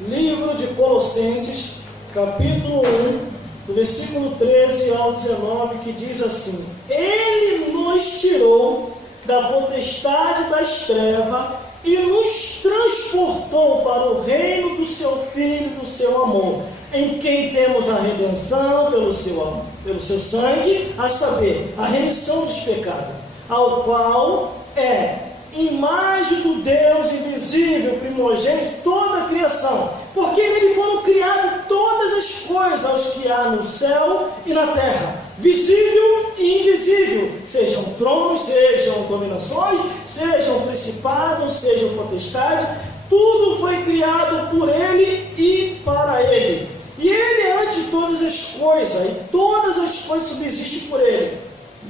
Livro de Colossenses, capítulo 1, do versículo 13 ao 19, que diz assim: Ele nos tirou da potestade das trevas e nos transportou para o reino do seu Filho, do seu amor, em quem temos a redenção pelo seu sangue, a saber, a remissão dos pecados, ao qual é imagem do Deus invisível, primogênito de toda a criação, porque nele foram criadas todas as coisas, aos que há no céu e na terra, visível e invisível, sejam tronos, sejam dominações, sejam principados, sejam potestades, tudo foi criado por ele e para ele. E ele é antes de todas as coisas, e todas as coisas subsistem por ele.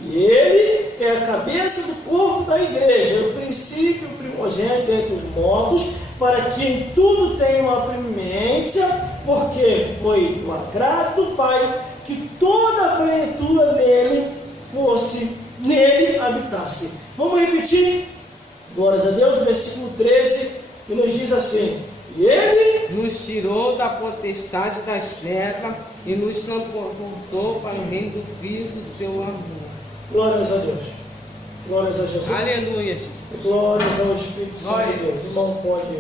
E ele é a cabeça do corpo da igreja, o princípio, o primogênito entre os mortos, para que em tudo tenha uma preeminência, porque foi o agrado do Pai que toda a plenitude nele habitasse. Vamos repetir? Glórias a Deus, versículo 13, que nos diz assim: E ele nos tirou da potestade das trevas e nos transportou para o reino do Filho do seu amor. Glórias a Deus. Glórias a Jesus. Aleluia, Jesus. Glórias ao Espírito Santo de Deus. O irmão pode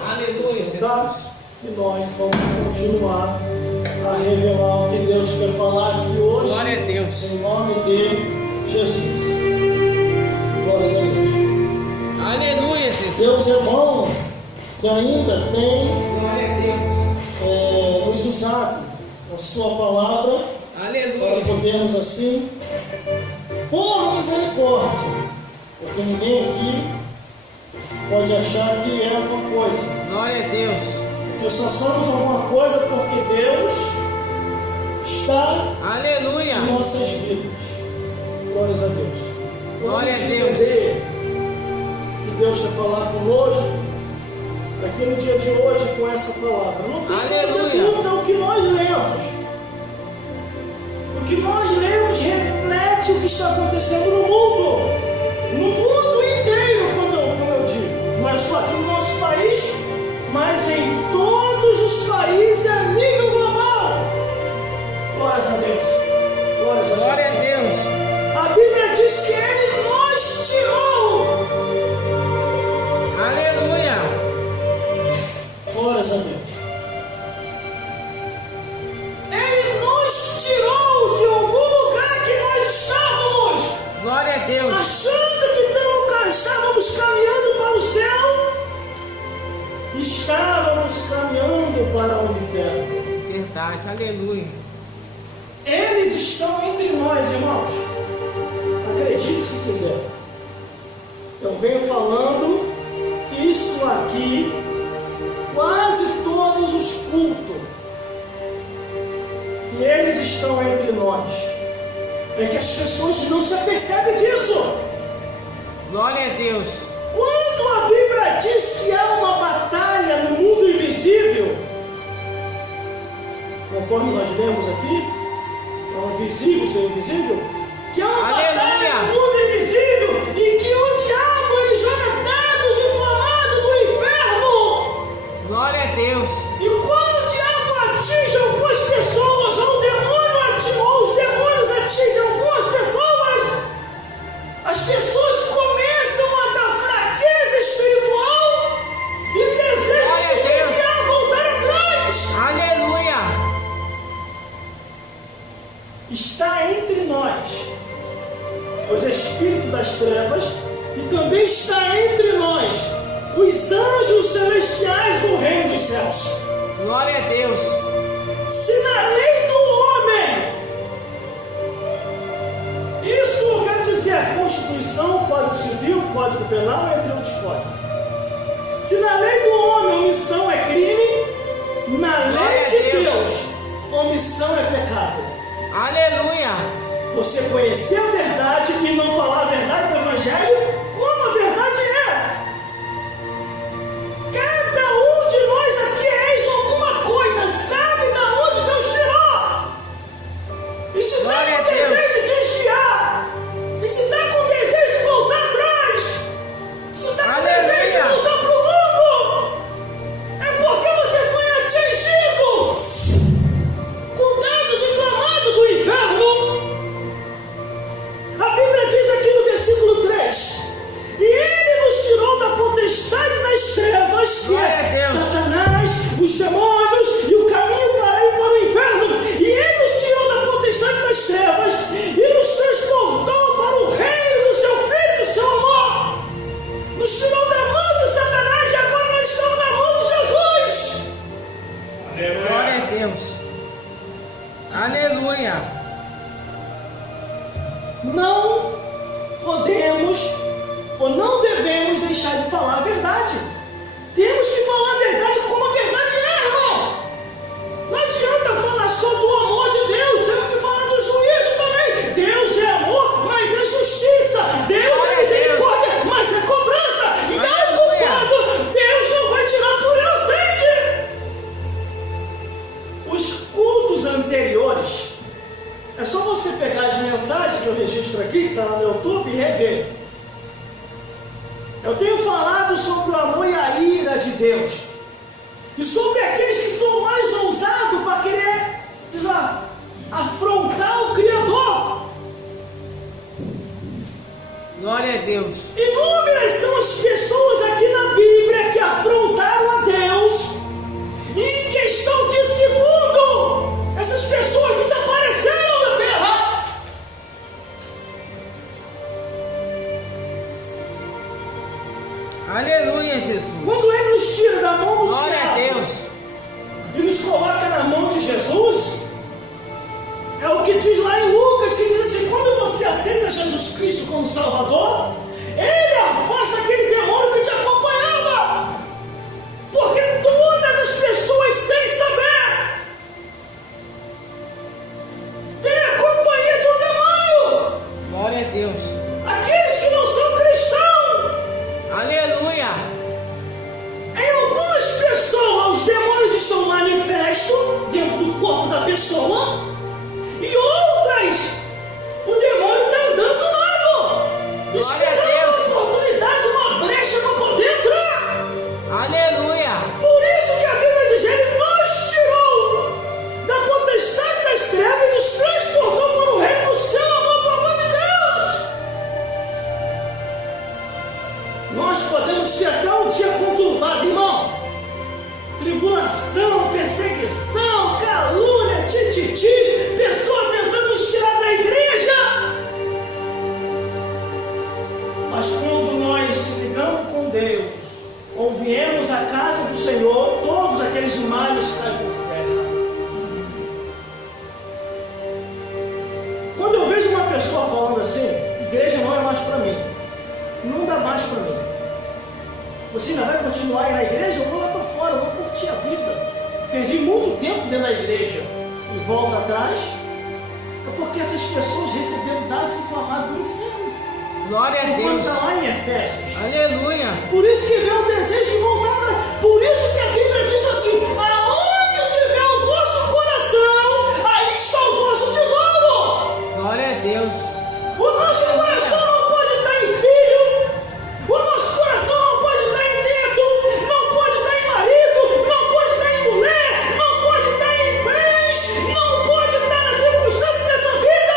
Aleluia, sentar e nós vamos continuar a revelar o que Deus quer falar aqui hoje. Glória a Deus. Em nome de Jesus. Glórias a Deus. Aleluia, Jesus. Deus é bom, que ainda tem Glória a Deus. nos usado a sua palavra para Aleluia. podermos assim, por misericórdia, porque ninguém aqui pode achar que é alguma coisa, Glória a Deus. que só somos alguma coisa porque Deus está Aleluia. em nossas vidas. Glórias a Deus. Glória a Vamos Deus. entender que Deus quer falar conosco aqui no dia de hoje com essa palavra. Não tem Aleluia. dúvida o que nós lemos. O que nós lemos reflete o que está acontecendo no mundo. No mundo inteiro, como eu digo. Não é só aqui no nosso país, mas em todos os países a nível global. Glórias a Deus. Glórias a Deus. Glória a Deus. A Bíblia diz que Ele nos tirou. Aleluia. Glórias a Deus. Ele nos tirou de algum lugar que nós estávamos, Glória a Deus. achando que estávamos caminhando para o céu, estávamos caminhando para o inferno. Verdade. Aleluia. Eles estão entre nós, irmãos. Acredite se quiser. Eu venho falando isso aqui quase todos os cultos. E eles estão entre nós. É que as pessoas não se apercebem disso. Glória a Deus. Quando a Bíblia diz que há uma batalha no mundo invisível, conforme nós lemos aqui, é um visível ser invisível, que há uma batalha no mundo invisível em que o diabo ele joga dados inflamados no inferno. Glória a Deus. E quando o diabo atinge algumas pessoas, ou os demônios atingem algumas pessoas, as pessoas começam a dar fraqueza espiritual e desejam se desviar, voltar atrás. Aleluia. Está entre nós os espíritos das trevas e também está entre nós os anjos celestiais do reino dos céus. Glória a Deus. Se na lei do homem, isso eu quero dizer, a Constituição, Código Civil, Código Penal, entre outros códigos. Se na lei do homem omissão é crime, na lei de Deus, omissão é pecado. Aleluia. Você conhecer a verdade e não falar a verdade do Evangelho, como a verdade é. Cada um de nós aqui é alguma coisa, sabe da onde Deus tirou. E se está com desejo de desviar, e se está com desejo de voltar atrás, se está com desejo de voltar para o mundo, é porque você demônios e o caminho para ir para o inferno. E Ele nos tirou da potestade das trevas e nos transportou para o reino do seu Filho, do seu amor. Nos tirou da mão de Satanás e agora nós estamos na mão de Jesus. Glória a Deus. Aleluia. Não podemos ou não devemos deixar de falar a verdade. Temos que falar a verdade como a verdade é, irmão. Não adianta falar só do amor de Deus, temos que falar do juízo também. Deus é amor, mas é justiça. Deus é misericórdia, mas é cobrança. E ao culpado, Deus não vai tirar por inocente. Os cultos anteriores, é só você pegar as mensagens que eu registro aqui, que está no YouTube, e rever. Eu tenho falado sobre o amor e a ira de Deus. E sobre aqueles que são mais ousados para querer afrontar o Criador. Glória a Deus. Inúmeras são as pessoas aqui na Bíblia que afrontaram a Deus. E em questão de segundo, essas pessoas desapareceram da terra. Aleluia, Jesus. Quando Ele nos tira da mão do Glória a diabo Deus. e nos coloca na mão de Jesus, é o que diz lá em Lucas, que diz assim: quando você aceita Jesus Cristo como Salvador, Ele afasta aquele demônio que te acompanhava. Porque todas as pessoas, sem saber, têm a companhia de um demônio. Glória a Deus. Aqueles que não são cristãos. Aleluia. Em algumas pessoas, os demônios estão manifestos dentro do corpo da pessoa, e outras, o demônio está andando do lado, esperando uma oportunidade, uma brecha para poder entrar. Aleluia. Por isso que a Bíblia diz: Ele nos tirou da potestade das trevas e nos transportou para o reino do seu amor, do amor de Deus. Nós podemos ter até um dia conturbado, irmão. Tribulação, perseguição, calúnia, tititi, pessoa tentando nos tirar da igreja. Mas quando nós ligamos com Deus, ou viemos à casa do Senhor, todos aqueles males caem por terra. Quando eu vejo uma pessoa falando assim, igreja não é mais para mim, não dá mais para mim. Você ainda vai continuar aí na igreja? Eu vou lá para fora, eu vou curtir a vida. Perdi muito tempo dentro da igreja e volto atrás. É porque essas pessoas receberam dados inflamados do inferno. Glória a Enquanto Deus. está lá em Efésios. Aleluia. Por isso que vem o desejo de voltar atrás. Por isso que a Bíblia diz assim: aonde tiver o vosso coração, aí está o vosso tesouro. Glória a Deus. O nosso coração não pode estar em filho. O nosso coração não pode estar em neto. Não pode estar em marido. Não pode estar em mulher. Não pode estar em bens. Não pode estar nas circunstâncias dessa vida.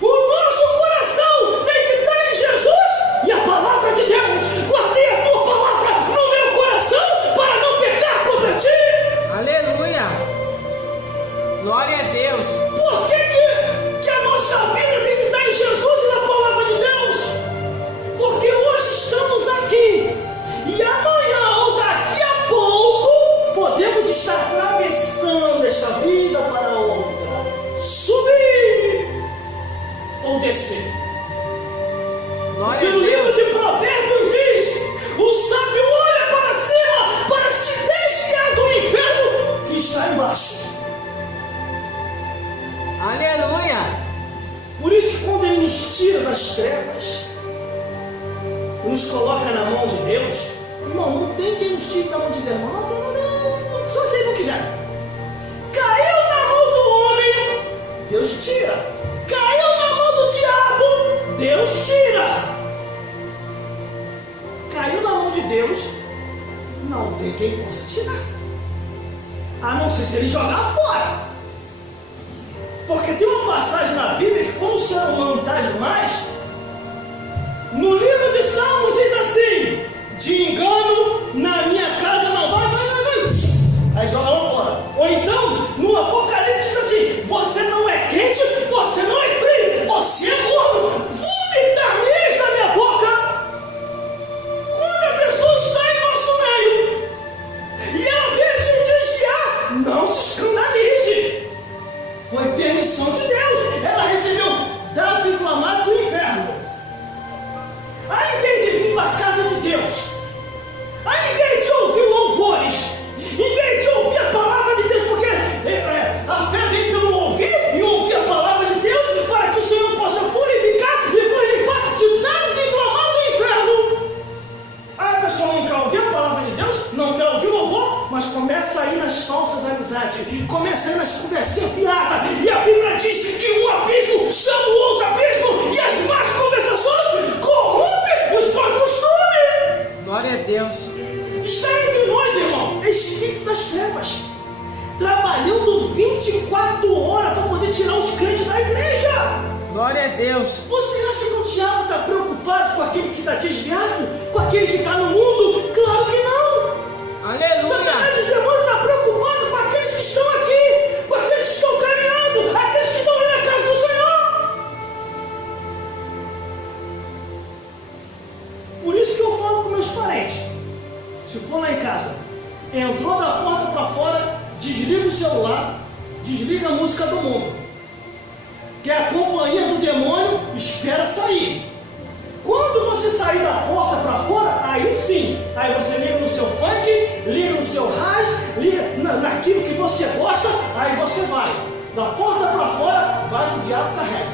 O nosso coração tem que estar em Jesus e a palavra de Deus. Guardei a tua palavra no meu coração para não pecar contra ti. Aleluia. Glória a Deus. Por que a nossa vida tem que estar em Jesus e na palavra de Deus? Porque hoje estamos aqui e amanhã ou daqui a pouco podemos estar atravessando esta vida para outra, subir ou descer. Glória Porque a no livro Deus. de Provérbios diz: o sábio olha para cima para se desviar do inferno que está embaixo. Aleluia. Por isso que quando Ele nos tira das trevas e nos coloca na mão de Deus, irmão, não tem quem nos tire da mão de Deus, não, só se Ele não quiser. Caiu na mão do homem, Deus tira. Caiu na mão do diabo, Deus tira. Caiu na mão de Deus, não tem quem possa tirar, a não ser se Ele jogar fora. Porque tem uma passagem na Bíblia que, quando o ser humano está demais, no livro de Salmos diz assim: de engano na minha casa não vai. Aí joga logo falsas amizades, começa aí nas conversinhas fiadas, e a Bíblia diz que um abismo chama o outro abismo, e as más conversações corrompem os bons costumes. Glória a Deus. Está entre nós, irmão, é espírito das trevas, trabalhando 24 horas para poder tirar os crentes da igreja. Glória a Deus. Você acha que o diabo está preocupado com aquele que está desviado? Com aquele que está no mundo? Claro que não! Aleluia. Satanás, os demônios, estão preocupados com aqueles que estão aqui, com aqueles que estão caminhando, aqueles que estão indo na casa do Senhor. Por isso que eu falo com meus parentes, se for lá em casa, entrou da porta para fora, desliga o celular, desliga a música do mundo. Que é a companhia do demônio, espera sair. Quando você sair da porta para fora, aí sim, aí você liga no seu funk, liga no seu raiz, liga naquilo que você gosta, aí você vai. Da porta para fora, vai que o diabo carrega.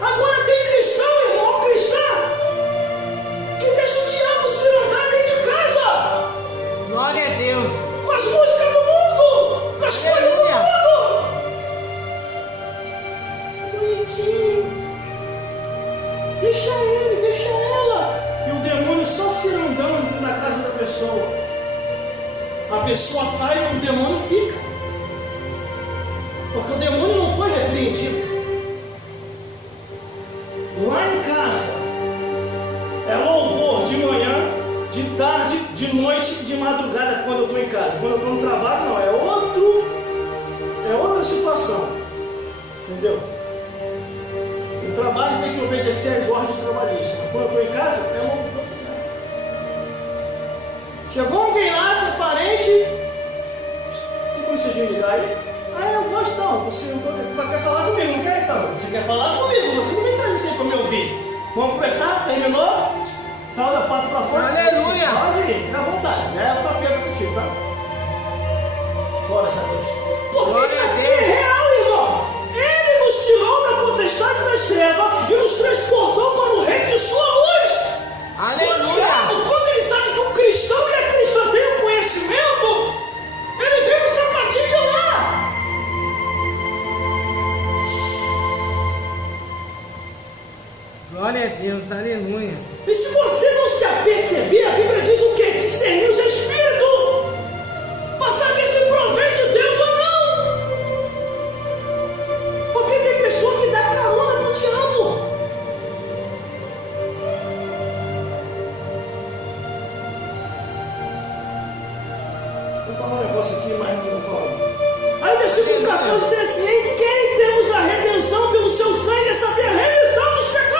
Agora tem cristão, irmão, ou cristã, que deixa o diabo se andar dentro de casa. Glória a Deus. Com as músicas do mundo, com as coisas do mundo. Deixa ele, deixa ela. E o demônio só se andando na casa da pessoa. A pessoa sai e o demônio fica. Porque o demônio não foi repreendido. Lá em casa é louvor de manhã, de tarde, de noite e de madrugada quando eu estou em casa. Quando eu estou no trabalho, não, é outra situação. Entendeu? O trabalho tem que obedecer às ordens trabalhistas. Mas quando eu estou em casa, é uma oportunidade. Chegou alguém lá, que é parente, o que você vai ligar aí? Ah, eu gosto não, você quer falar comigo, não quer então? Você quer falar comigo, você não me traz isso aí para me ouvir. Vamos conversar? Terminou? Saiu da porta para fora? Aleluia! Pode ir, fica à vontade. É o capeta contigo, tá? Bora, Deus. Porque isso aqui é real, irmão. Ele nos tirou da potestade das trevas e nos transportou para o reino de sua luz. Aleluia. O diabo, quando ele sabe que o cristão e a cristã têm o conhecimento, ele vem no sapatinho de lá. Glória a Deus, aleluia. E se você não se aperceber, a Bíblia diz o quê? Discernir os espíritos, para saber se provém de Deus ou não. Porque tem pessoa que dá carona pro diabo. Vou falar um negócio aqui, mas não vou falar. Aí o versículo 14 diz assim: em quem temos a redenção pelo seu sangue, essa é a remissão dos pecados.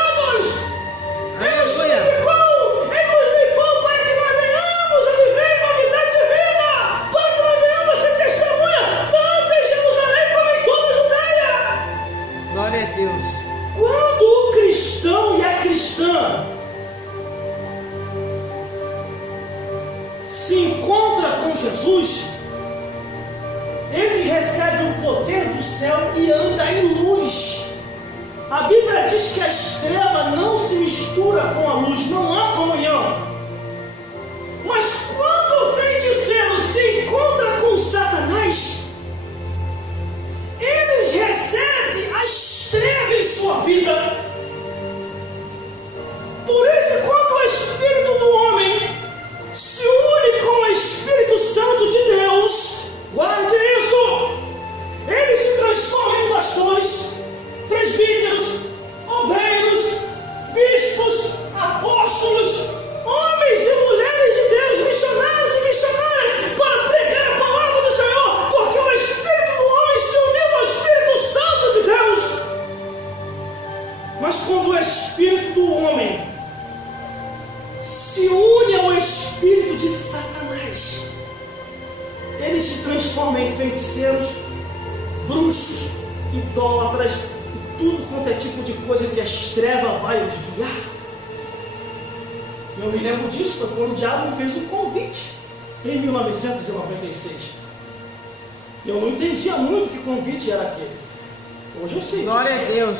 Ele nos limpou para que nós venhamos a viver em novidade de vida, para que nós venhamos a ser testemunha, tanto em Jerusalém como em toda a Judeia. Glória a Deus. Quando o cristão e a cristã se encontra com Jesus, ele recebe o poder do céu e anda em luz. A Bíblia diz que as trevas não se misturam com a luz, não há comunhão. Mas quando o feiticeiro se encontra com Satanás, ele recebe as trevas em sua vida. Por isso, quando o Espírito do homem se une com o Espírito Santo de Deus, guarde isso, ele se transforma em pastores, presbíteros, obreiros, bispos, apóstolos, homens e mulheres de Deus, missionários e missionárias, para pregar a palavra do Senhor, porque o Espírito do homem se uniu ao Espírito Santo de Deus. Mas quando o Espírito do homem se une ao Espírito de Satanás, ele se transforma em feiticeiros, bruxos, idólatras, tudo quanto é tipo de coisa que as trevas vai os guiar. Eu me lembro disso, foi quando o diabo me fez um convite em 1996. Eu não entendia muito que convite era aquele. Hoje eu sei. Glória a Deus.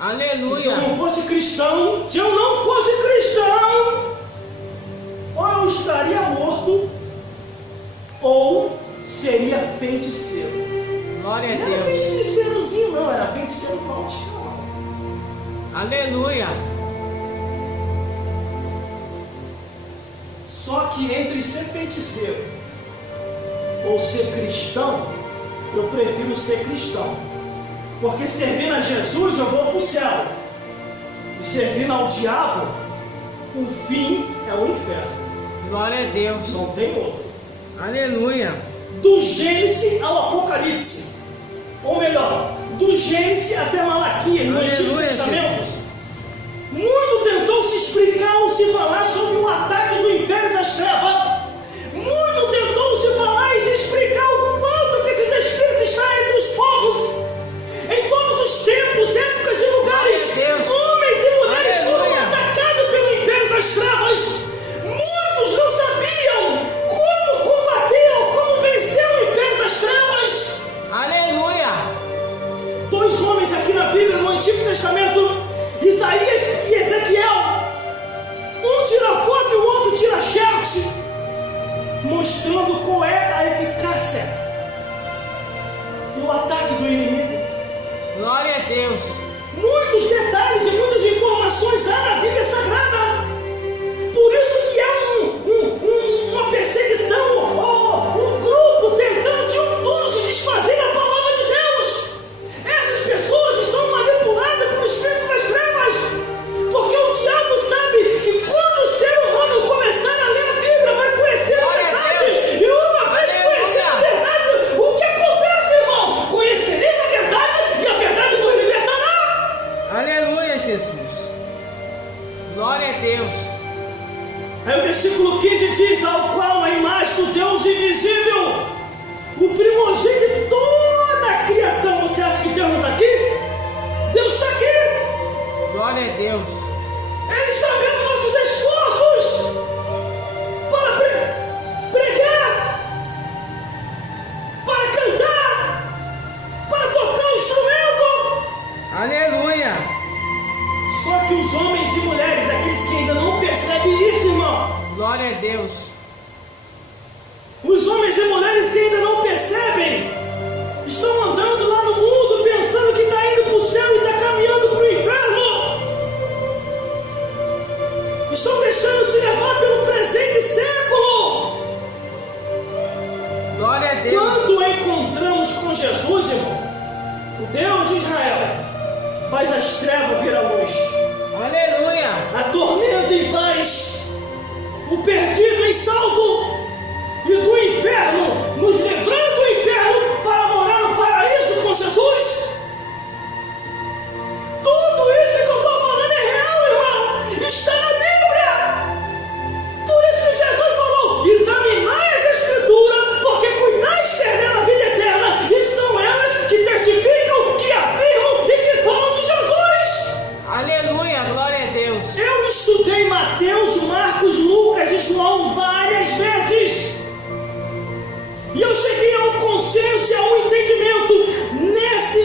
Aleluia. Se eu não fosse cristão, ou eu estaria morto, seria feiticeiro. Glória a Não era Deus. feiticeirozinho, não, era feiticeiro profissional. Aleluia. Só que entre ser feiticeiro ou ser cristão, eu prefiro ser cristão. Porque servindo a Jesus eu vou para o céu. E servindo ao diabo, o fim é o inferno. Glória a Deus. Não tem outro. Aleluia. Do Gênesis ao Apocalipse. Ou melhor, do Gênesis até Malaquias, no Antigo Testamento. Muito tentou se explicar ou se falar sobre o ataque do Império das Trevas. Muito tentou se falar e se explicar o quanto que esses espíritos estão entre os povos. Em todos os tempos, épocas e lugares, homens e mulheres foram atacados pelo Império das Trevas. Muitos não sabiam como combater ou como vencer o Império das Trevas. Aleluia. Dois homens aqui na Bíblia, no Antigo Testamento, Isaías e Ezequiel. Um tira foto e o outro tira xerox, mostrando qual é a eficácia no ataque do inimigo. Glória a Deus. Muitos detalhes e muitas informações há na Bíblia Sagrada. Por isso que há uma perseguição, um grupo tentando de tudo se desfazer da palavra de Deus. Essas pessoas estão manipuladas pelo Espírito das Trevas, porque o diabo sabe que quando o ser humano começar a ler a Bíblia, vai conhecer a verdade. E uma vez conhecer a verdade, o que acontece, irmão? Conhecereis a verdade e a verdade vos libertará. Aleluia, Jesus. Glória a Deus. Aí o versículo 15 diz: ao qual a imagem do Deus invisível, o primogênito de toda a criação. Você acha que Deus não está aqui? Deus está aqui. Glória a Deus. Ele está vendo nossos esforços para pregar, para cantar, para tocar o instrumento. Aleluia. Só que os homens e mulheres, aqueles que ainda não percebem isso, irmão, Glória a Deus. os homens e mulheres que ainda não percebem, estão andando lá no mundo pensando que está indo para o céu e está caminhando para o inferno. Estão deixando se levar pelo presente século. Glória a Deus. Quando encontramos com Jesus, irmão, o Deus de Israel faz as trevas vir à luz, Aleluia. a tormenta em paz, o perdido em salvo, e do inferno, nos livrando do inferno para morar no paraíso com Jesus. Tudo isso que eu estou falando é real, irmão. Está na Bíblia. Por isso que Jesus falou: examinai as Escrituras, porque cuidais ter a vida eterna. E são elas que testificam, que afirmam e que falam de Jesus. Aleluia. Glória a Deus. Eu estudei Mateus, Marcos, Lucas e João várias vezes. E eu cheguei a um consenso e a um entendimento.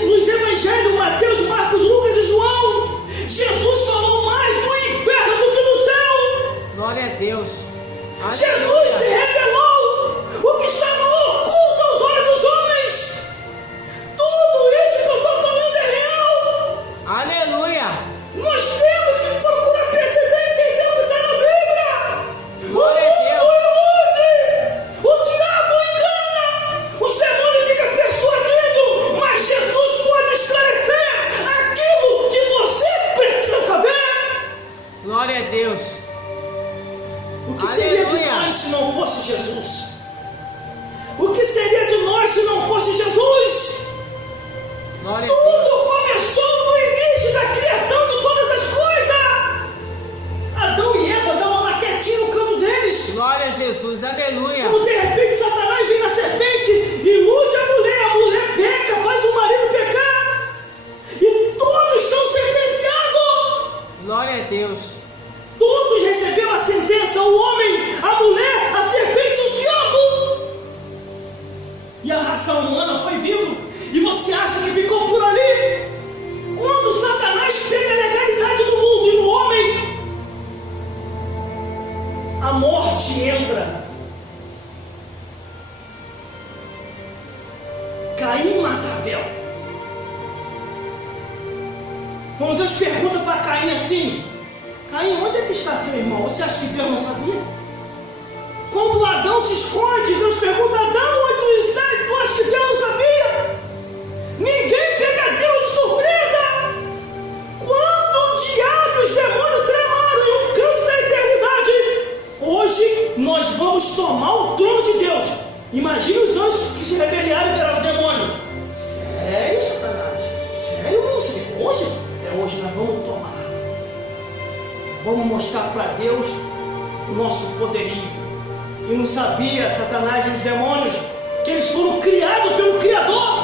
Nos evangelhos, Mateus, Marcos, Lucas e João, Jesus falou mais do inferno do que do céu. Glória a Deus. Jesus se revelou o que estava oculto aos olhos dos homens. Tudo isso que eu estou falando é real. Aleluia. Nós temos que procurar perceber e entender o que está na Bíblia. Glória a Deus. O diabo engana, os demônios ficam persuadindo, mas Jesus pode esclarecer aquilo que você precisa saber. Glória a Deus. O que seria de nós se não fosse Jesus? O que seria de nós se não fosse Jesus? Glória a Deus. Tudo começou no início da criação de todas as coisas. Adão e Eva davam lá quietinho no canto deles. Glória a Jesus. Aleluia. Quando de repente Satanás vem na serpente, ilude a mulher peca, faz o marido pecar, e todos são sentenciados. Glória a Deus. Todos receberam a sentença: o homem, a mulher, a serpente e o diabo. E a raça humana foi vindo. E você acha que ficou por ali? Quando Satanás pega a legalidade do mundo e no homem, a morte entra. Caim mata Abel. Quando Deus pergunta para Caim assim: Caim, onde é que está seu irmão? Você acha que Deus não sabia? Quando Adão se esconde, Deus pergunta: Adão, onde tu estás? Tu acha que Deus não sabia? Ninguém pega Deus de surpresa. Quando o diabo e os demônios tramaram em um canto da eternidade, hoje nós vamos tomar o trono de Deus. Imagine os anjos que se rebeliaram e viraram o demônio. Sério, Satanás? Sério, não? Hoje? Hoje nós vamos tomar. Vamos mostrar para Deus o nosso poderio. E não sabia, Satanás e os demônios, que eles foram criados pelo Criador.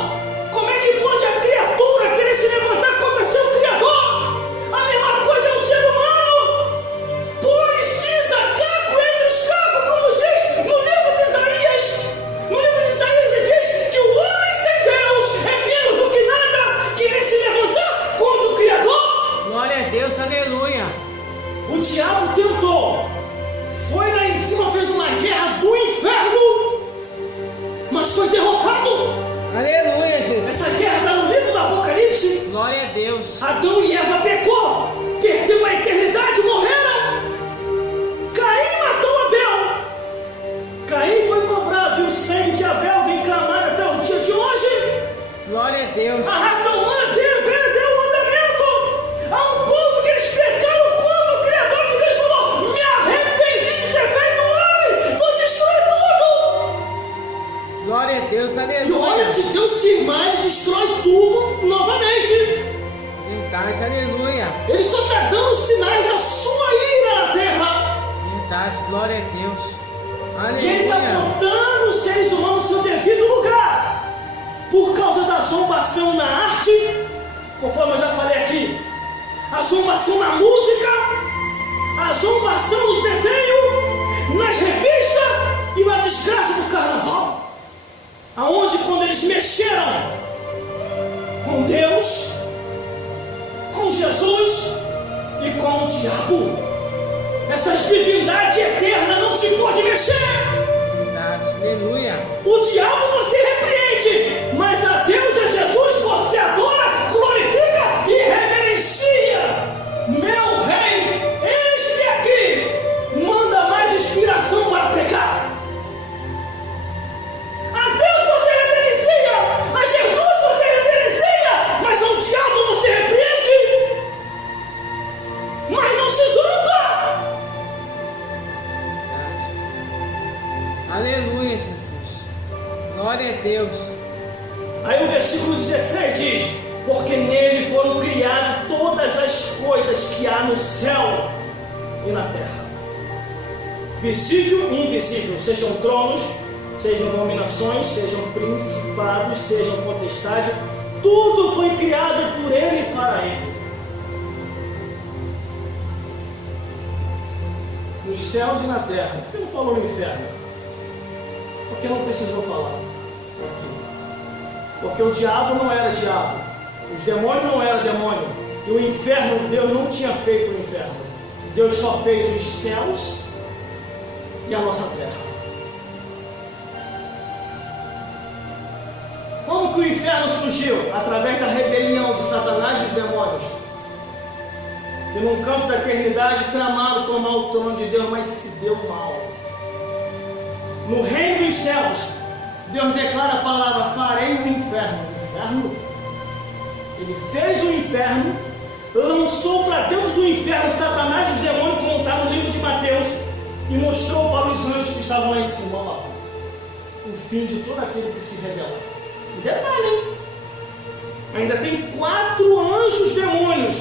Como é que pode a criatura querer se levantar contra seu Criador? A mesma coisa é o ser humano. Precisa caco entre os cacos, como diz no livro de Isaías. No livro de Isaías ele diz que o homem sem Deus é menos do que nada, querer se levantar contra o Criador. Glória a Deus, aleluia. O diabo tentou, foi lá em cima, fez uma guerra do inferno, mas foi derrotado. Aleluia, Jesus. Essa guerra está no livro do Apocalipse. Glória a Deus. Adão e Eva pecou, perdeu a eternidade, morreram. Caim matou Abel. Caim foi cobrado e o sangue de Abel vem clamar até o dia de hoje. Glória a Deus. A raça humana deu o mandamento a um povo que eles pecaram contra o Criador, que Deus falou: me arrependi de ter feito o homem, vou destruir tudo. Glória a Deus, aleluia. E olha, se Deus se irmar, ele destrói tudo novamente. Verdade, aleluia. Ele só está dando sinais da sua ira na terra. Verdade, glória a Deus. Aleluia. E ele está botando os seres humanos no seu devido lugar. Por causa da zombação na arte, conforme eu já falei aqui, a zombação na música, a zombação nos desenhos, nas revistas e na desgraça do carnaval. Aonde quando eles mexeram com Deus, com Jesus e com o diabo, essas divindades eternas não se pode mexer. Verdade, aleluia. O diabo você repreende, mas a Deus e a Jesus você adora, glorifica e reverencia. Meu rei, eis-me aqui, manda mais inspiração para pecar. A Deus você reverencia, a Jesus você reverencia, mas ao diabo você repreende, mas não se zomba. Aleluia, Jesus. Glória a Deus. Aí o versículo 16 diz: porque nele foram criadas todas as coisas que há no céu e na terra, visível e invisível, sejam tronos, sejam dominações, sejam principados, sejam potestades, tudo foi criado por ele e para ele. Nos céus e na terra. Por que não falou no inferno? Porque não precisou falar aqui. Porque o diabo não era diabo, os demônios não eram demônio, e o inferno, Deus não tinha feito o inferno. Deus só fez os céus e a nossa terra. Como que o inferno surgiu? Através da rebelião de Satanás e dos demônios, que num campo da eternidade tramaram tomar o trono de Deus, mas se deu mal. No reino dos céus, Deus declara a palavra: farei o inferno. Inferno? Ele fez o inferno, lançou para dentro do inferno Satanás e os demônios, como está no livro de Mateus, e mostrou para os anjos que estavam lá em cima: ó, o fim de todo aquele que se rebelar. Detalhe, hein? Ainda tem 4 anjos demônios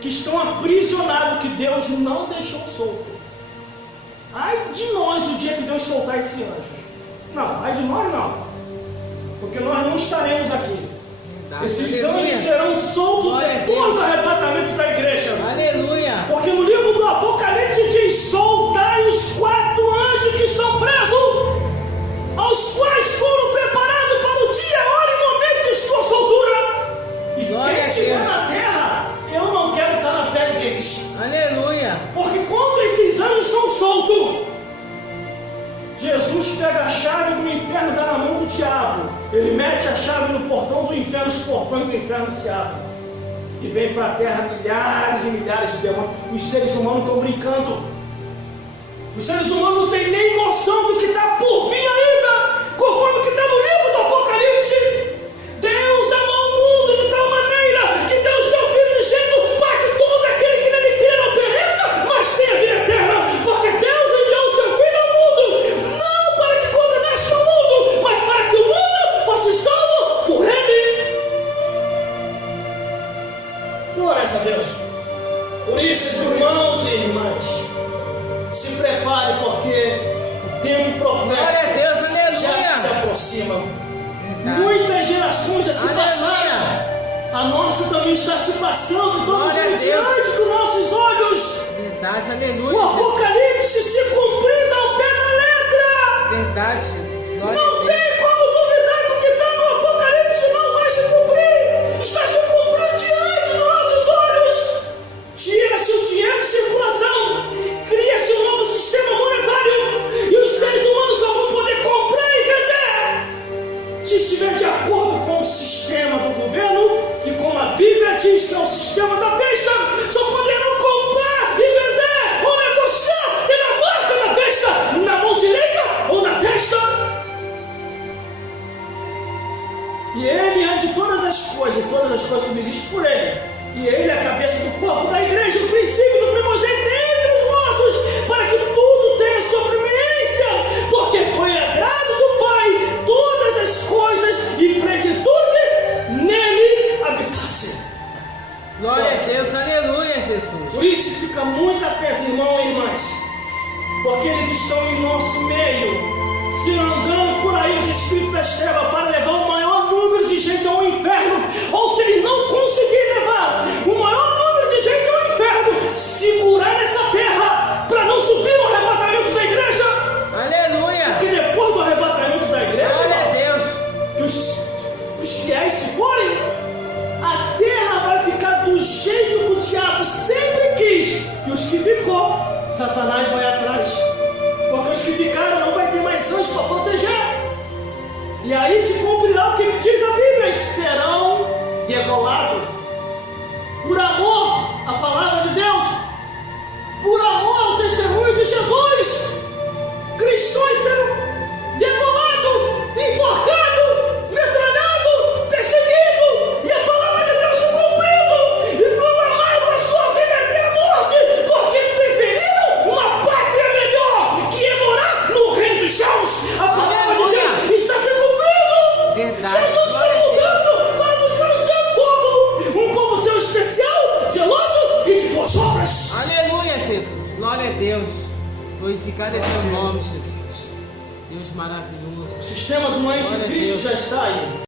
que estão aprisionados, que Deus não deixou solto. Ai de nós o dia que Deus soltar esse anjo. Não, ai de nós não, porque nós não estaremos aqui. Esses anjos serão soltos depois do arrebatamento da igreja. Aleluia. Porque no livro do Apocalipse diz: soltai os 4 anjos que estão presos, aos quais foram preparados para o dia, hora e momento de sua soltura. E quem estiver na terra, eu não quero estar na pele deles. Aleluia. Porque quando esses anjos são soltos, Jesus pega a chave do inferno, dá na mão do diabo. diabo, ele mete a chave no portão do inferno, os portões do inferno se abrem. E vem para a terra milhares e milhares de demônios. Os seres humanos estão brincando. Os seres humanos não têm nem noção do que está por vir ainda, conforme o que está no livro do Apocalipse. Deus amou o mundo de tal maneira que deu o seu Filho de jeito para que todo aquele que nele crê não pereça, mas tenha vida eterna. Porque Deus enviou o seu Filho ao mundo, não para que condenasse o mundo, mas para que o mundo fosse salvo por ele. Glórias a Deus. Por isso, irmãos e irmãs, se prepare, porque o tempo profético já se aproxima. Muitas gerações já se passaram. A nossa também está se passando, todo dia diante dos nossos olhos. Verdade, aleluia. O Apocalipse se cumprindo ao pé da letra. Verdade, Jesus. Não tem como duvidar que o que está no Apocalipse não vai se cumprir. Está se cumprindo diante dos nossos olhos. Tira-se o dinheiro de circulação, cria-se um novo sistema monetário, e os seres humanos só vão poder comprar e vender se estiver de acordo com o sistema do governo, que, como a Bíblia diz que é o sistema da besta, só poderão comprar e vender ou negociar tendo a marca da besta na mão direita ou na testa. E ele, antes de todas as coisas subsistem por ele. E ele é a cabeça do corpo da igreja, o princípio do primogênito entre os mortos, para que tudo tenha sua preeminência, porque foi agrado do Pai todas as coisas e plenitude nele habitasse. Glória a Deus, aleluia, Jesus. Por isso fica muito atento, irmão e irmãs, porque eles estão em nosso meio, se andando por aí os espíritos das trevas para levar o maior número de gente ao inferno, ou se eles não conseguirem levar o maior número de gente ao inferno, segurar nessa terra para não subir no arrebatamento da igreja. Aleluia. Porque depois do arrebatamento da igreja, glória a Deus, os fiéis se forem, a terra vai ficar do jeito que o diabo sempre quis, e os que ficou, Satanás vai atrás. Porque os que ficaram não vai ter mais anjos para proteger. E aí se cumprirá o que diz a Bíblia: eles serão degolados. Por amor à palavra de Deus, por amor ao testemunho de Jesus, cristãos serão degolados, enforcados, metralhados, perseguidos, e a palavra de Deus se cumprindo, e proclamaram a sua vida até a morte, porque preferiram uma pátria melhor, que é morar no reino dos céus. A palavra de Deus está se cumprindo. verdade. Jesus está voltando para buscar o seu povo, um povo seu especial, zeloso e de boas obras. Aleluia, Jesus. Glória a Deus. Glorificado é teu nome, Jesus. Deus maravilhoso. O sistema do anticristo já está aí.